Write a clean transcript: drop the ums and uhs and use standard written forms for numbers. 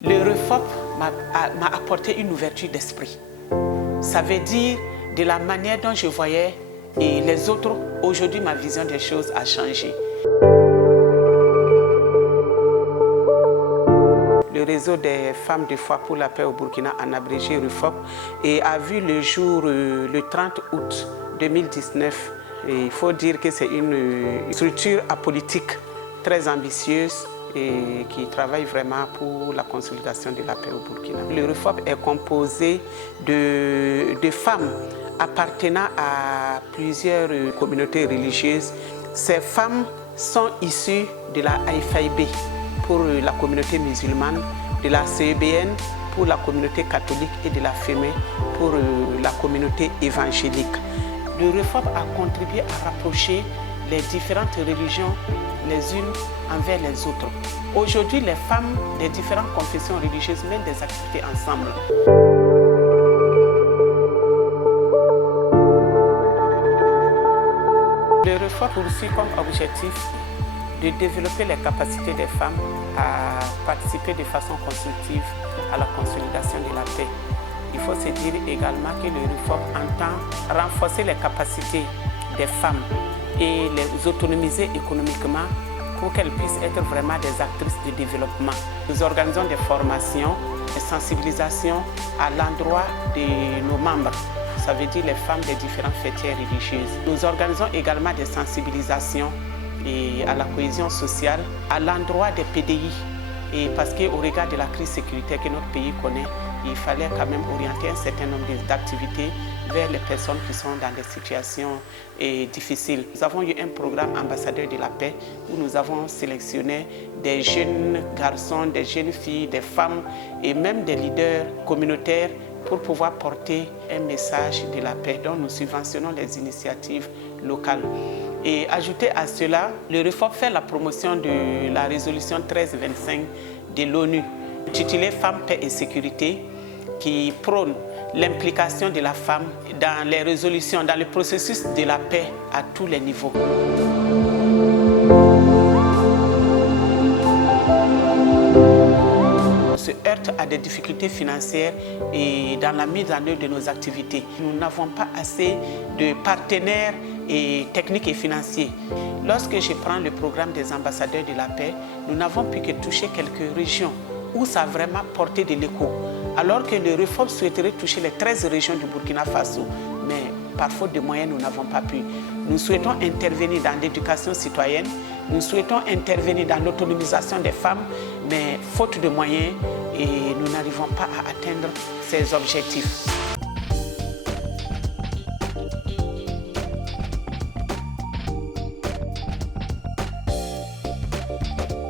Le REFOP m'a apporté une ouverture d'esprit. Ça veut dire de la manière dont je voyais et les autres, aujourd'hui ma vision des choses a changé. Le réseau des femmes de foi pour la paix au Burkina, en abrégé REFOP, a vu le jour le 30 août 2019. Et il faut dire que c'est une structure apolitique très ambitieuse et qui travaille vraiment pour la consolidation de la paix au Burkina. Le REFOP est composé de femmes appartenant à plusieurs communautés religieuses. Ces femmes sont issues de la AFIB pour la communauté musulmane, de la CEBN pour la communauté catholique et de la FEME pour la communauté évangélique. Le REFOP a contribué à rapprocher les différentes religions les unes envers les autres. Aujourd'hui, les femmes des différentes confessions religieuses mènent des activités ensemble. Le REFOP poursuit comme objectif de développer les capacités des femmes à participer de façon constructive à la consolidation de la paix. Il faut se dire également que le REFOP entend renforcer les capacités des femmes et les autonomiser économiquement pour qu'elles puissent être vraiment des actrices de développement. Nous organisons des formations, des sensibilisations à l'endroit de nos membres. Ça veut dire les femmes des différentes fêtières religieuses. Nous organisons également des sensibilisations à la cohésion sociale à l'endroit des PDI. Et parce qu'au regard de la crise sécuritaire que notre pays connaît, il fallait quand même orienter un certain nombre d'activités vers les personnes qui sont dans des situations difficiles. Nous avons eu un programme ambassadeur de la paix où nous avons sélectionné des jeunes garçons, des jeunes filles, des femmes et même des leaders communautaires pour pouvoir porter un message de la paix dont nous subventionnons les initiatives locales. Et ajouté à cela, le REFOP fait la promotion de la résolution 1325 de l'ONU, intitulée Femmes, paix et sécurité, qui prône l'implication de la femme dans les résolutions, dans le processus de la paix à tous les niveaux. Se heurte à des difficultés financières et dans la mise en œuvre de nos activités. Nous n'avons pas assez de partenaires techniques et financiers. Lorsque je prends le programme des ambassadeurs de la paix, nous n'avons pu que toucher quelques régions où ça a vraiment porté de l'écho. Alors que le REFOP souhaiterait toucher les 13 régions du Burkina Faso, mais par faute de moyens, nous n'avons pas pu. Nous souhaitons intervenir dans l'éducation citoyenne, nous souhaitons intervenir dans l'autonomisation des femmes, mais faute de moyens, nous n'arrivons pas à atteindre ces objectifs.